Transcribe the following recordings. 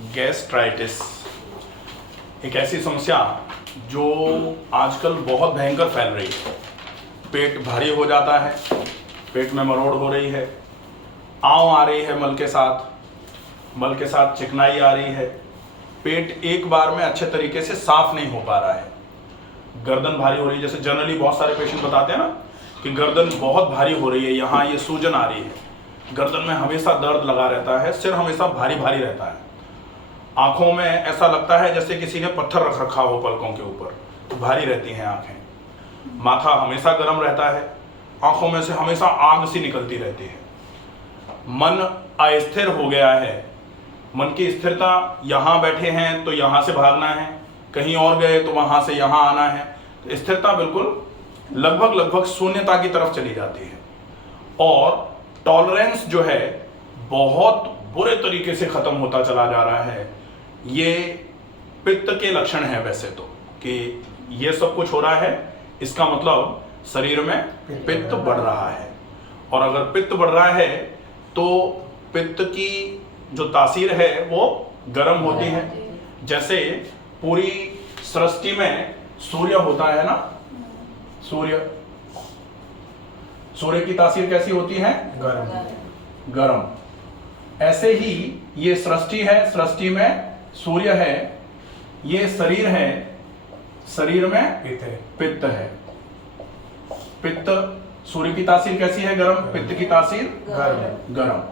Gastritis एक ऐसी समस्या जो आजकल बहुत भयंकर फैल रही है। पेट भारी हो जाता है, पेट में मरोड़ हो रही है, आंव आ रही है मल के साथ चिकनाई आ रही है, पेट एक बार में अच्छे तरीके से साफ नहीं हो पा रहा है, गर्दन भारी हो रही है। जैसे जनरली बहुत सारे पेशेंट बताते हैं ना कि गर्दन बहुत भारी हो रही है, यहाँ ये सूजन आ रही है, गर्दन में हमेशा दर्द लगा रहता है, सिर हमेशा भारी भारी रहता है, आंखों में ऐसा लगता है जैसे किसी ने पत्थर रख रखा हो पलकों के ऊपर, तो भारी रहती हैं आंखें, माथा हमेशा गर्म रहता है, आंखों में से हमेशा आग सी निकलती रहती है, मन अस्थिर हो गया है, मन की स्थिरता, यहाँ बैठे हैं तो यहाँ से भागना है, कहीं और गए तो वहाँ से यहाँ आना है, तो स्थिरता बिल्कुल लगभग शून्यता की तरफ चली जाती है। और टॉलरेंस जो है बहुत बुरे तरीके से खत्म होता चला जा रहा है। ये पित्त के लक्षण है वैसे तो, कि ये सब कुछ हो रहा है, इसका मतलब शरीर में पित्त बढ़ रहा है, और अगर पित्त बढ़ रहा है तो पित्त की जो तासीर है वो गर्म होती है। जैसे पूरी सृष्टि में सूर्य होता है ना, सूर्य की तासीर कैसी होती है? गर्म। ऐसे ही ये सृष्टि है, सृष्टि में सूर्य है, ये शरीर है, शरीर में पित्त है। पित्त, सूर्य की तासीर कैसी है? गर्म। पित्त की तासीर गर्म।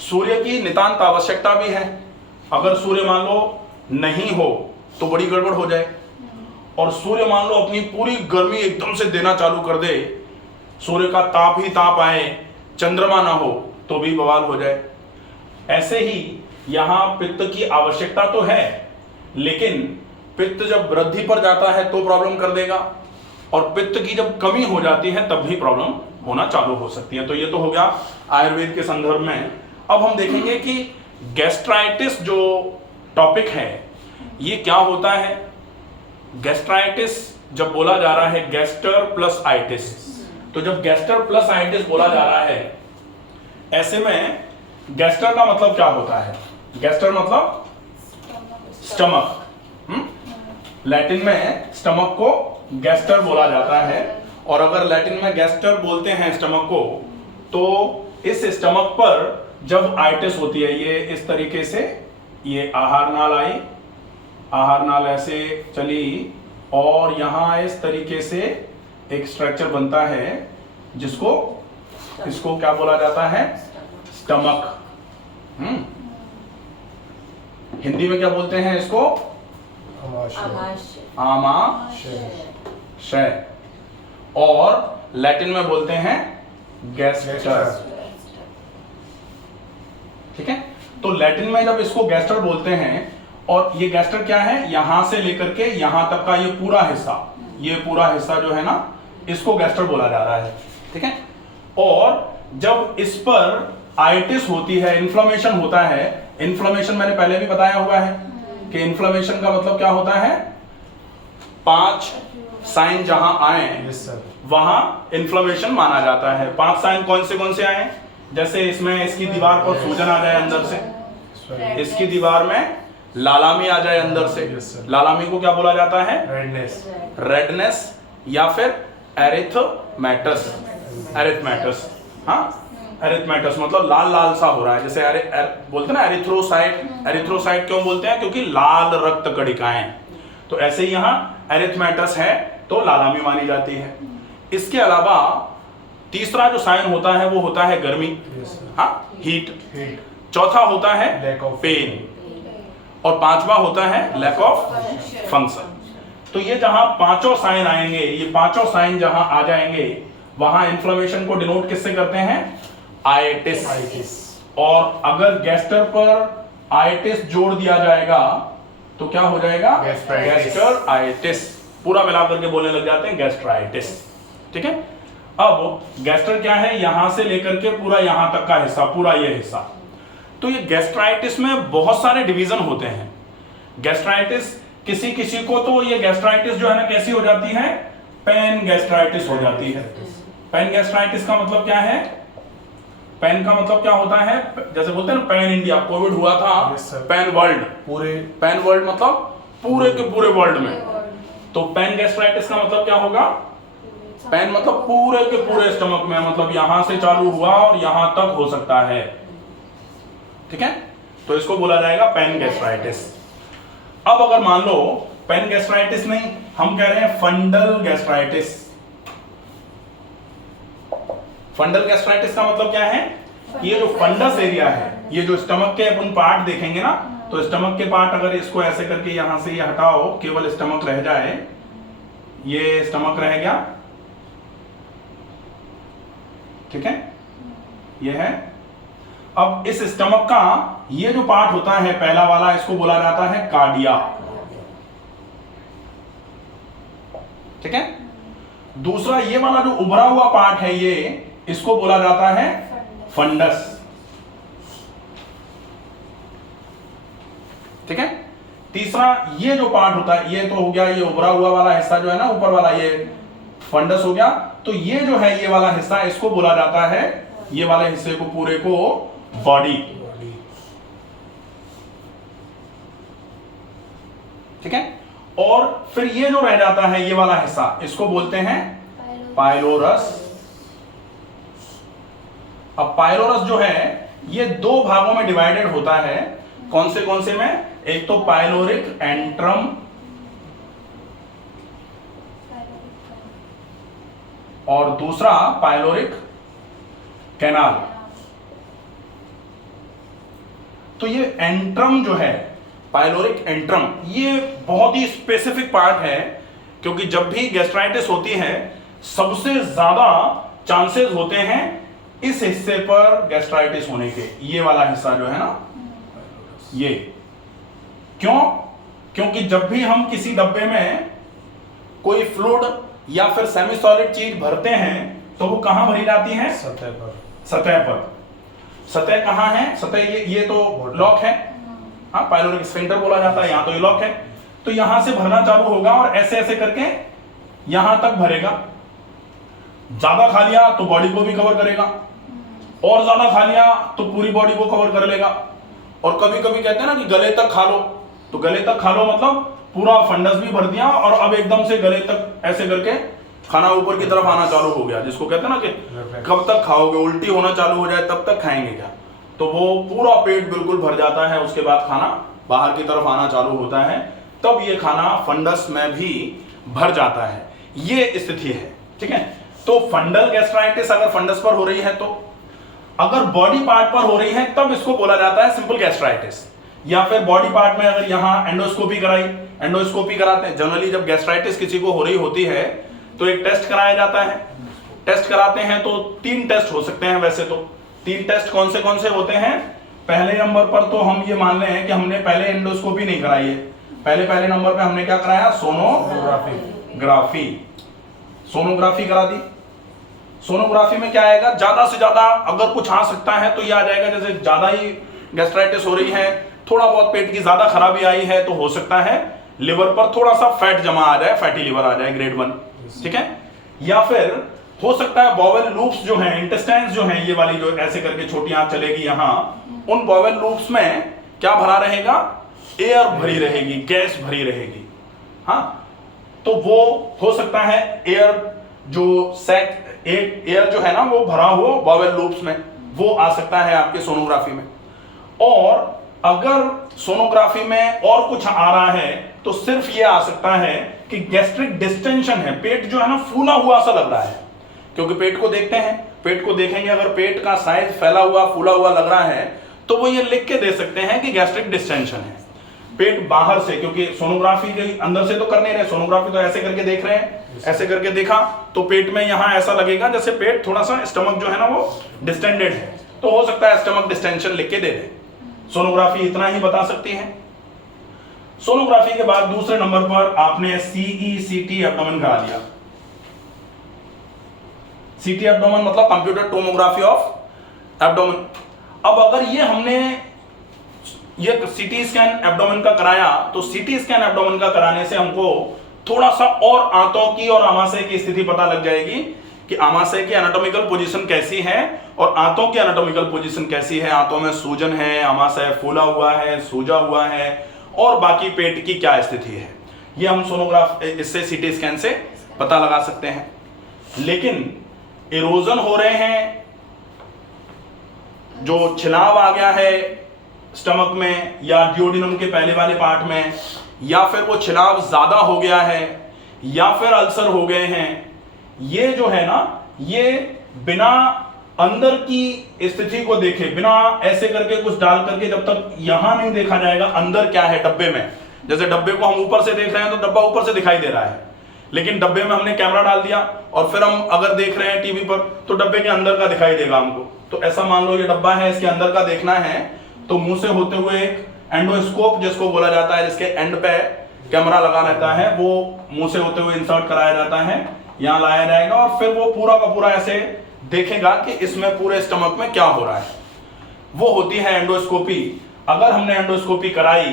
सूर्य की नितांत आवश्यकता भी है। अगर सूर्य मान लो नहीं हो तो बड़ी गड़बड़ हो जाए, और सूर्य मान लो अपनी पूरी गर्मी एकदम से देना चालू कर दे, सूर्य का ताप ही ताप आए, चंद्रमा ना हो तो भी बवाल हो जाए। ऐसे ही यहां पित्त की आवश्यकता तो है, लेकिन पित्त जब वृद्धि पर जाता है तो प्रॉब्लम कर देगा, और पित्त की जब कमी हो जाती है तब भी प्रॉब्लम होना चालू हो सकती है। तो ये तो हो गया आयुर्वेद के संदर्भ में। अब हम देखेंगे कि गैस्ट्राइटिस जो टॉपिक है ये क्या होता है। गैस्ट्राइटिस जब बोला जा रहा है गैस्टर प्लस आइटिस, तो जब गैस्टर प्लस आइटिस बोला जा रहा है, ऐसे में गैस्टर का मतलब क्या होता है? गैस्टर मतलब स्टमक। लैटिन में स्टमक को गैस्टर बोला जाता है, और अगर लैटिन में गैस्टर बोलते हैं स्टमक को, तो इस स्टमक पर जब आइटिस होती है, ये इस तरीके से, ये आहार नाल आई, आहार नाल ऐसे चली, और यहां इस तरीके से एक स्ट्रक्चर बनता है जिसको, इसको क्या बोला जाता है? स्टमक। हिंदी में क्या बोलते हैं इसको? आमाशय। और लैटिन में बोलते हैं गैस्टर। ठीक है, तो लैटिन में जब इसको गैस्टर बोलते हैं, और ये गैस्टर क्या है? यहां से लेकर के यहां तक का ये पूरा हिस्सा जो है ना, इसको गैस्टर बोला जा रहा है। ठीक है, और जब इस पर आइटिस होती है, इन्फ्लेमेशन होता है, इन्फ्लेमेशन मैंने पहले भी बताया हुआ है कि इन्फ्लेमेशन का मतलब क्या होता है? 5 साइन जहां आए वहां इन्फ्लेमेशन माना जाता है। 5 साइन कौन से आए? जैसे इसमें इसकी दीवार पर सूजन आ जाए अंदर से, इसकी दीवार में लालामी आ जाए अंदर से, लालामी को क्या बोला जाता है? रेडनेस, या फिर एरिथमेटस। हाँ, एरिथमेटस मतलब लाल लाल सा हो रहा है, जैसे बोलते हैं ना एरिथ्रोसाइट। एरिथ्रोसाइट क्यों बोलते हैं? क्योंकि लाल रक्त कणिकाएं। तो ऐसे ही यहाँ एरिथमेटस है तो लालामी मानी जाती है। इसके अलावा तीसरा जो साइन होता है वो होता है गर्मी, हाँ, हीट। चौथा होता है पेन, और 5वां होता है लैक ऑफ फंक्शन। तो ये जहां पांचों साइन आएंगे, ये पांचों साइन जहां आ जाएंगे, वहां इन्फ्लेमेशन को डिनोट किससे करते हैं? आइटिस। और अगर गैस्टर पर आइटिस जोड़ दिया जाएगा तो क्या हो जाएगा? गैस्ट्राइटिस। पूरा मिलाकर के बोलने लग जाते हैं गैस्ट्राइटिस। ठीक है, अब गैस्टर क्या है? यहां से लेकर के पूरा यहां तक का हिस्सा, पूरा ये हिस्सा। तो ये गैस्ट्राइटिस में बहुत सारे डिवीजन होते हैं। गैस्ट्राइटिस किसी किसी को तो ये गैस्ट्राइटिस जो है ना कैसी हो जाती है? पैन गैस्ट्राइटिस हो जाती है। पैन गैस्ट्राइटिस का मतलब क्या है? पैन का मतलब क्या होता है, जैसे बोलते हैं ना पैन इंडिया, कोविड हुआ था, पैन वर्ल्ड, पूरे पैन वर्ल्ड मतलब पूरे के पूरे वर्ल्ड में। तो पैन गैस्ट्राइटिस का मतलब क्या होगा, पैन मतलब पूरे के पूरे स्टमक में, मतलब यहां से चालू हुआ और यहां तक हो सकता है, ठीक है, तो इसको बोला जाएगा पैन गैस्ट्राइटिस। अब अगर मान लो पैन गैस्ट्राइटिस नहीं, हम कह रहे हैं फंडल गैस्ट्राइटिस। फंडल गैस्ट्राइटिस का मतलब क्या है, ये जो फंडस एरिया है, ये जो स्टमक के अपन पार्ट देखेंगे ना, तो स्टमक के पार्ट अगर इसको ऐसे करके यहां से ये हटाओ, केवल स्टमक रह जाए, ये स्टमक रह गया, ठीक है, ये है। अब इस स्टमक का ये जो पार्ट होता है पहला वाला, इसको बोला जाता है कार्डिया, ठीक है। दूसरा ये वाला जो उभरा हुआ पार्ट है, ये इसको बोला जाता है फंडस, ठीक है। तीसरा ये जो पार्ट होता है, ये तो हो गया, ये उभरा हुआ वाला हिस्सा जो है ना ऊपर वाला, ये फंडस हो गया। तो ये जो है ये वाला हिस्सा, इसको बोला जाता है, ये वाले हिस्से को पूरे को बॉडी, ठीक है। और फिर ये जो रह जाता है ये वाला हिस्सा, इसको बोलते हैं पाइलोरस। अब पाइलोरस जो है ये दो भागों में डिवाइडेड होता है, कौन से में, एक तो पाइलोरिक एंट्रम और दूसरा पाइलोरिक कैनाल। तो ये एंट्रम जो है, पाइलोरिक एंट्रम, ये बहुत ही स्पेसिफिक पार्ट है, क्योंकि जब भी गैस्ट्राइटिस होती है सबसे ज्यादा चांसेस होते हैं इस हिस्से पर गैस्ट्राइटिस होने के, ये वाला हिस्सा जो है ना, ये क्यों, क्योंकि जब भी हम किसी डब्बे में कोई फ्लूइड या फिर सेमी सॉलिड चीज भरते हैं तो वो कहां भरी जाती है, सतह पर। सतह पर। सतह कहां है, सतह ये तो लॉक है, हाँ, पाइलोरिक स्फिंक्टर बोला जाता है, यहां तो ये लॉक है, तो यहां से भरना चालू होगा और ऐसे ऐसे करके यहां तक भरेगा। ज्यादा खा लिया तो बॉडी को भी कवर करेगा, और ज्यादा खा लिया तो पूरी बॉडी को कवर कर लेगा। और कभी कभी कहते हैं ना कि गले तक खा लो, तो गले तक खा लो मतलब पूरा फंडस भी भर दिया और अब एकदम से गले तक ऐसे करके खाना ऊपर की तरफ आना चालू हो गया, जिसको कहते हैं ना कि कब तक खाओगे, उल्टी होना चालू हो जाए तब तक खाएंगे क्या, तो वो पूरा पेट बिल्कुल भर जाता है, उसके बाद खाना बाहर की तरफ आना चालू होता है, तब ये खाना फंडस में भी भर जाता है, ये स्थिति है, ठीक है। तो फंडल गैस्ट्राइटिस अगर फंडस पर हो रही है, तो अगर बॉडी पार्ट पर हो रही है तब इसको बोला जाता है सिंपल गैस्ट्राइटिस। या फिर बॉडी पार्ट में अगर यहां एंडोस्कोपी कराई, एंडोस्कोपी कराते हैं जनरली, जब गैस्ट्राइटिस किसी को हो रही होती है तो एक टेस्ट कराया जाता है, टेस्ट कराते हैं तो 3 टेस्ट हो सकते हैं वैसे तो। 3 टेस्ट कौन से होते हैं, पहले नंबर पर तो हम ये मान लें कि हमने पहले एंडोस्कोपी नहीं कराई है, पहले नंबर पे हमने क्या कराया, सोनोग्राफी, सोनोग्राफी करा दी। सोनोग्राफी में क्या आएगा, ज्यादा से ज्यादा अगर कुछ आ सकता है तो ये आ जाएगा, जैसे ज्यादा ही गैस्ट्राइटिस हो रही है, थोड़ा बहुत पेट की ज्यादा खराबी आई है तो हो सकता है लिवर पर थोड़ा सा फैट जमा आ जाए, फैटी लिवर आ जाए ग्रेड 1, ठीक है। या फिर हो सकता है बॉवेल लूप्स जो हैं, इंटेस्टाइन्स जो हैं, ये वाली जो ऐसे करके छोटी आंख चलेगी यहां, उन बॉवेल लूप्स में क्या भरा रहेगा, एयर भरी रहेगी, गैस भरी रहेगी, हाँ, तो वो हो सकता है एयर जो एयर जो है ना वो भरा हुआ बॉवेल लूप्स में, वो आ सकता है आपके सोनोग्राफी में। और अगर सोनोग्राफी में और कुछ आ रहा है तो सिर्फ ये आ सकता है कि गैस्ट्रिक डिस्टेंशन है, पेट जो है ना फूला हुआ सा लग रहा है, क्योंकि पेट को देखते हैं, पेट को देखेंगे अगर पेट का साइज फैला हुआ फूला हुआ लग रहा है तो वो ये लिख के दे सकते हैं कि गैस्ट्रिक डिस्टेंशन है। पेट बाहर से, क्योंकि सोनोग्राफी के अंदर से तो कर नहीं रहे, सोनोग्राफी तो ऐसे करके देख रहे हैं, ऐसे करके देखा तो पेट में यहां ऐसा लगेगा जैसे पेट थोड़ा सा, स्टमक जो है ना वो डिस्टेंडेड है, तो हो सकता है स्टमक डिस्टेंशन लिख के दे दे। सोनोग्राफी इतना ही बता सकती है। सोनोग्राफी के बाद दूसरे नंबर पर आपने CECT एब्डोमेन करा लिया। CT एब्डोमेन मतलब कंप्यूटर टोमोग्राफी ऑफ एब्डोमेन। अब अगर ये हमने ये CT स्कैन एब्डोमेन का कराया तो CT स्कैन एब्डोमेन का कराने से हमको थोड़ा सा और आंतों की और आमाशय की स्थिति पता लग जाएगी कि आमाशय की एनाटॉमिकल पोजीशन कैसी है और आंतों की एनाटॉमिकल पोजीशन कैसी है, आंतों में सूजन है, आमाशय फूला हुआ है, सूजा हुआ है, और बाकी पेट की क्या स्थिति है, ये हम सोनोग्राफ इससे सीटी स्कैन से पता लगा सकते हैं। लेकिन इरोजन हो रहे हैं, जो छिलाव आ गया है स्टमक में या डियोडिनम के पहले वाले पार्ट में, या फिर वो छिलाव ज्यादा हो गया है, या फिर अल्सर हो गए हैं, ये जो है ना, ये बिना अंदर की स्थिति को देखे, बिना ऐसे करके कुछ डाल करके, जब तक यहां नहीं देखा जाएगा अंदर क्या है डब्बे में, जैसे डब्बे को हम ऊपर से देख रहे हैं तो डब्बा ऊपर से दिखाई दे रहा है, लेकिन डब्बे में हमने कैमरा डाल दिया और फिर हम अगर देख रहे हैं टीवी पर तो डब्बे के अंदर का दिखाई देगा हमको। तो ऐसा मान लो ये डब्बा है, इसके अंदर का देखना है तो मुंह से होते हुए एक एंडोस्कोप जिसको बोला जाता है, जिसके एंड पे कैमरा लगा रहता है, वो मुंह से होते हुए इंसर्ट कराया जाता है, यहां लाया जाएगा और फिर वो पूरा का पूरा ऐसे देखेगा कि इसमें पूरे स्टमक में क्या हो रहा है। वो होती है एंडोस्कोपी। अगर हमने एंडोस्कोपी कराई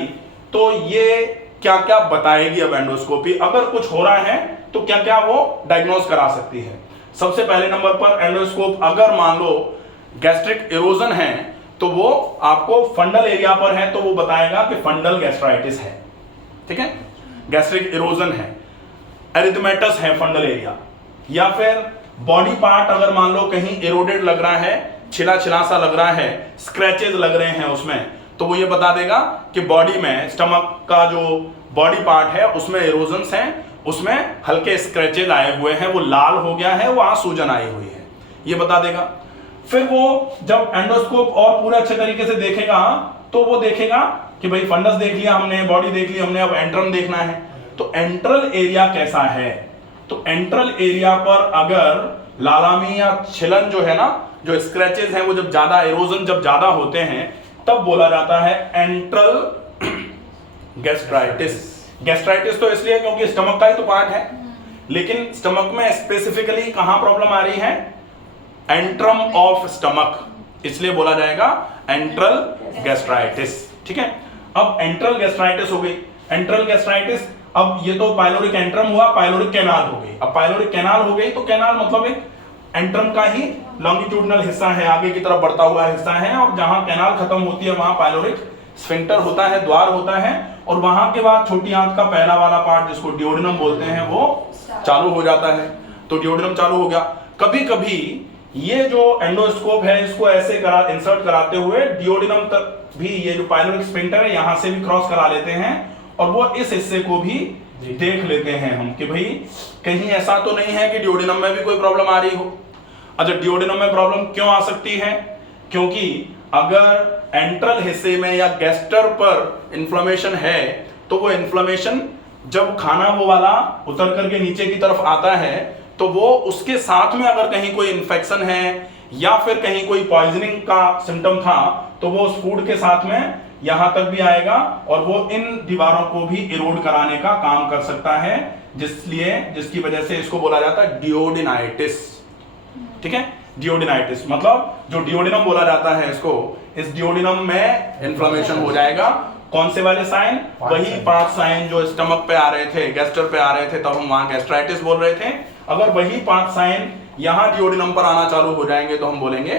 तो ये क्या क्या बताएगी। अब एंडोस्कोपी अगर कुछ हो रहा है तो क्या क्या वो डायग्नोज करा सकती है। सबसे पहले नंबर पर एंडोस्कोप अगर मान लो गैस्ट्रिक इरोजन है तो वो आपको फंडल एरिया पर है तो वो बताएगा कि फंडल गैस्ट्राइटिस है, ठीक है, गैस्ट्रिक इरोजन है, एरिथमेटस है फंडल एरिया, या फिर बॉडी पार्ट अगर मान लो कहीं इरोडेड लग रहा है, छिला छिला सा लग रहा है, स्क्रैचेस लग रहे हैं उसमें, तो वो ये बता देगा कि बॉडी में स्टमक का जो बॉडी पार्ट है उसमें इरोजन्स हैं, उसमें हल्के स्क्रैचेस आए हुए हैं, वो लाल हो गया है, वहां सूजन आई हुई है, ये बता देगा। फिर वो जब एंडोस्कोप और पूरे अच्छे तरीके से देखेगा तो वो देखेगा कि भाई फंडस देख लिया हमने, बॉडी देख ली हमने, अब एंट्रम देखना है। तो एंट्रल एरिया कैसा है, तो एंट्रल एरिया पर अगर लालामी या छिलन जो है ना, जो स्क्रैचेस हैं वो जब ज्यादा, इरोजन जब ज्यादा होते हैं तब बोला जाता है एंट्रल गैस्ट्राइटिस। गैस्ट्राइटिस तो इसलिए क्योंकि स्टमक का ही तो पार्ट है, लेकिन स्टमक में स्पेसिफिकली कहां प्रॉब्लम आ रही है, एंट्रम ऑफ स्टमक, इसलिए बोला जाएगा एंट्रल गैस्ट्राइटिस, ठीक है। अब एंट्रल गैस्ट्राइटिस हो गई, एंट्रल गैस्ट्राइटिस, अब ये तो पाइलोरिक एंट्रम हुआ, पाइलोरिक कैनाल हो गई। अब पाइलोरिक कैनाल हो गई तो कैनाल मतलब एक एंट्रम का ही लॉन्गिट्यूडनल हिस्सा है, आगे की तरफ बढ़ता हुआ हिस्सा है, और जहां कैनाल खत्म होती है वहां पाइलोरिक स्फिंक्टर होता है, द्वार होता है, और वहां के बाद छोटी आंत का पहला वाला पार्ट जिसको डियोडिनम बोलते हैं वो चालू हो जाता है। तो डियोडिनम चालू हो गया। कभी कभी ये जो एंडोस्कोप है इसको ऐसे इंसर्ट कराते हुए डियोडिनम तक भी, ये जो पाइलोरिक स्फिंक्टर है यहां से भी क्रॉस करा लेते हैं और वो इस हिस्से को भी देख लेते हैं हम कि भाई कहीं ऐसा तो नहीं है कि डियोडिनम में भी कोई प्रॉब्लम आ रही हो। अच्छा, डियोडिनम में प्रॉब्लम क्यों आ सकती है, क्योंकि अगर एंट्रल हिस्से में या गैस्टर पर इन्फ्लेमेशन है तो वो इन्फ्लेमेशन जब खाना वो वाला उतर करके नीचे की तरफ आता है तो वो उसके साथ में अगर कहीं कोई इन्फेक्शन है या फिर कहीं कोई पॉइजनिंग का सिम्टम था तो वो उस फूड के साथ में यहां तक भी आएगा और वो इन दीवारों को भी इरोड कराने का काम कर सकता है, जिसकी वजह से इसको बोला जाता है डियोडिनाइटिस, ठीक है। डियोडिनाइटिस मतलब जो डियोडिनम बोला जाता है इसको, इस डियोडिनम में इन्फ्लेमेशन हो जाएगा। कौन से वाले साइन, वही 5 साइन जो स्टमक पे आ रहे थे, गैस्टर पे आ रहे थे, तब हम वहां गैस्ट्राइटिस बोल रहे थे। अगर वही 5 साइन यहां डियोडिनम पर आना चालू हो जाएंगे तो हम बोलेंगे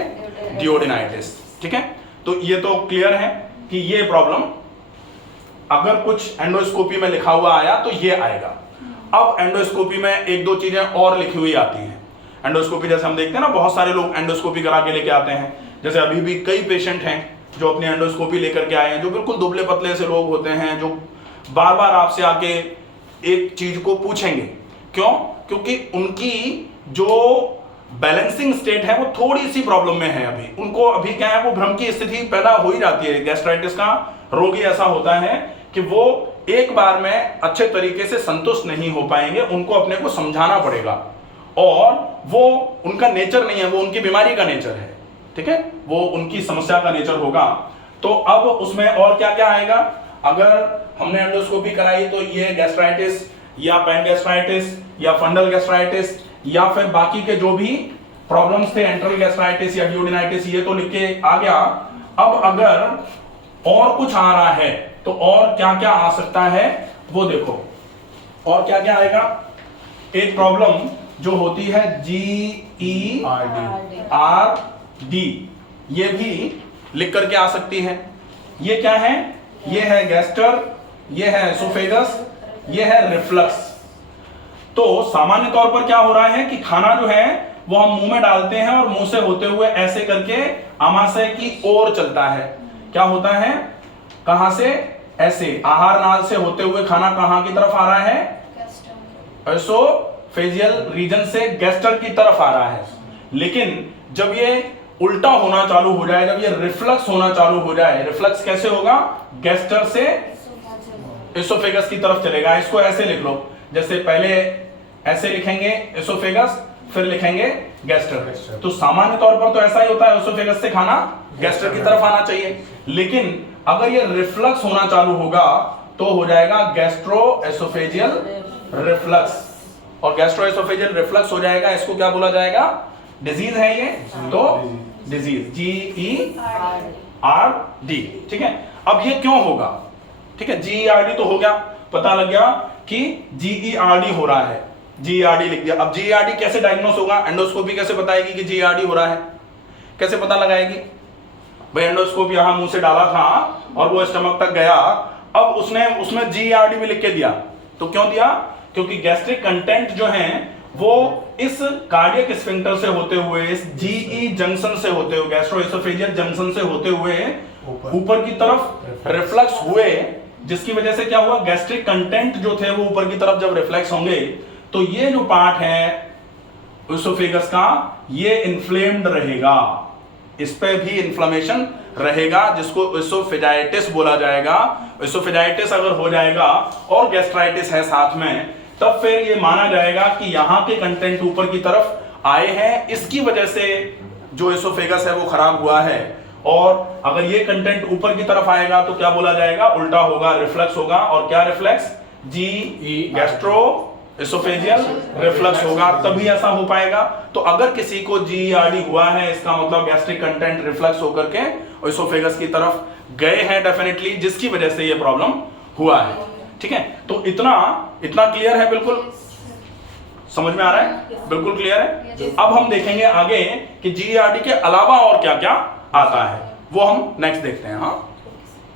डियोडिनाइटिस, ठीक है। तो ये तो क्लियर है कि ये प्रॉब्लम अगर कुछ एंडोस्कोपी में लिखा हुआ आया तो ये आएगा। अब एंडोस्कोपी में एक दो चीजें और लिखी हुई आती हैं। एंडोस्कोपी जैसे हम देखते हैं ना, बहुत सारे लोग एंडोस्कोपी करा के लेके आते हैं। जैसे अभी भी कई पेशेंट हैं जो अपनी एंडोस्कोपी लेकर के आए हैं, जो बिल्कुल दुबले पतले से लोग होते हैं, जो बार बार आपसे आके एक चीज को पूछेंगे। क्यों? क्योंकि उनकी जो बैलेंसिंग स्टेट है वो थोड़ी सी प्रॉब्लम में है। अभी उनको अभी क्या है, वो भ्रम की स्थिति पैदा हो ही जाती है। गैस्ट्राइटिस का रोगी ऐसा होता है कि वो एक बार में अच्छे तरीके से संतुष्ट नहीं हो पाएंगे, उनको अपने को समझाना पड़ेगा, और वो उनका नेचर नहीं है, वो उनकी बीमारी का नेचर है, ठीक है, वो उनकी समस्या का नेचर होगा। तो अब उसमें और क्या क्या आएगा, अगर हमने एंडोस्कोपी कराई तो ये गैस्ट्राइटिस या पैनगैस्ट्राइटिस या फंडल गैस्ट्राइटिस या फिर बाकी के जो भी प्रॉब्लम्स थे, एंट्रल गैस्ट्राइटिस या डियोडिनाइटिस, ये तो लिख के आ गया। अब अगर और कुछ आ रहा है तो और क्या क्या आ सकता है वो देखो। और क्या क्या आएगा, एक प्रॉब्लम जो होती है GERD, ये भी लिख करके आ सकती है। ये क्या है? ये है गैस्टर, ये है एसोफेगस, ये है रिफ्लक्स। तो सामान्य तौर पर क्या हो रहा है कि खाना जो है वो हम मुंह में डालते हैं और मुंह से होते हुए ऐसे करके आमाशय की ओर चलता है। क्या होता है? कहां से? ऐसे आहार नाल से होते हुए खाना कहां की तरफ आ रहा है? एसोफेजियल रीजन से गैस्टर की तरफ आ रहा है। लेकिन जब ये उल्टा होना चालू हो जाए, जब ये रिफ्लक्स होना चालू हो जाए, रिफ्लक्स कैसे होगा? गैस्टर से एसोफेगस की तरफ चलेगा। इसको ऐसे लिख लो, जैसे पहले ऐसे लिखेंगे एसोफेगस, फिर लिखेंगे गैस्टर। तो सामान्य तौर पर तो ऐसा ही होता है, एसोफेगस से खाना गैस्टर की तरफ आना चाहिए। लेकिन अगर ये रिफ्लक्स होना चालू होगा तो हो जाएगा गैस्ट्रो एसोफेजियल रिफ्लक्स, और गैस्ट्रो एसोफेजियल रिफ्लक्स हो जाएगा। इसको क्या बोला जाएगा? डिजीज है ये, तो डिजीज GERD। ठीक है, अब ये क्यों होगा? ठीक है, GERD तो हो गया, पता लग गया कि GERD हो रहा है, GERD लिख दिया। अब GERD कैसे डायग्नोस होगा? एंडोस्कोपी कैसे बताएगी कि GERD हो रहा है? कैसे पता लगाएगी भाई? एंडोस्कोप यहां मुंह से डाला था और वो स्टमक तक गया, अब उसमें GERD भी लिख के दिया। तो क्यों दिया? क्योंकि गैस्ट्रिक कंटेंट जो है वो इस कार्डियक स्फिंक्टर से होते हुए, इस GE जंक्शन से होते हुए, गैस्ट्रोएसोफेजियल जंक्शन से होते हुए ऊपर की तरफ रिफ्लक्स हुए, जिसकी वजह से क्या हुआ? गैस्ट्रिक कंटेंट जो थे वो ऊपर की तरफ जब रिफ्लेक्स होंगे तो ये जो पार्ट है एसोफेगस का, ये इन्फ्लेम्ड रहेगा, इस पे भी इन्फ्लेमेशन रहेगा, जिसको एसोफेजाइटिस बोला जाएगा। एसोफेजाइटिस अगर हो जाएगा और गैस्ट्राइटिस है साथ में, तब फिर ये माना जाएगा कि यहां के कंटेंट ऊपर की तरफ आए हैं, इसकी वजह से जो एसोफेगस है वो खराब हुआ है। और अगर ये कंटेंट ऊपर की तरफ आएगा तो क्या बोला जाएगा? उल्टा होगा, रिफ्लक्स होगा। और क्या रिफ्लेक्स? गैस्ट्रो एसोफेजियल रिफ्लक्स होगा, तभी ऐसा हो पाएगा। तो अगर किसी को GERD हुआ है, इसका मतलब गैस्ट्रिक कंटेंट रिफ्लक्स होकर के एसोफेगस की तरफ गए हैं डेफिनेटली, जिसकी वजह से ये प्रॉब्लम हुआ है। ठीक है, तो इतना क्लियर है? बिल्कुल समझ में आ रहा है? बिल्कुल क्लियर है। अब हम देखेंगे आगे कि GERD के अलावा और क्या क्या आता है, वो हम नेक्स्ट देखते हैं। हाँ,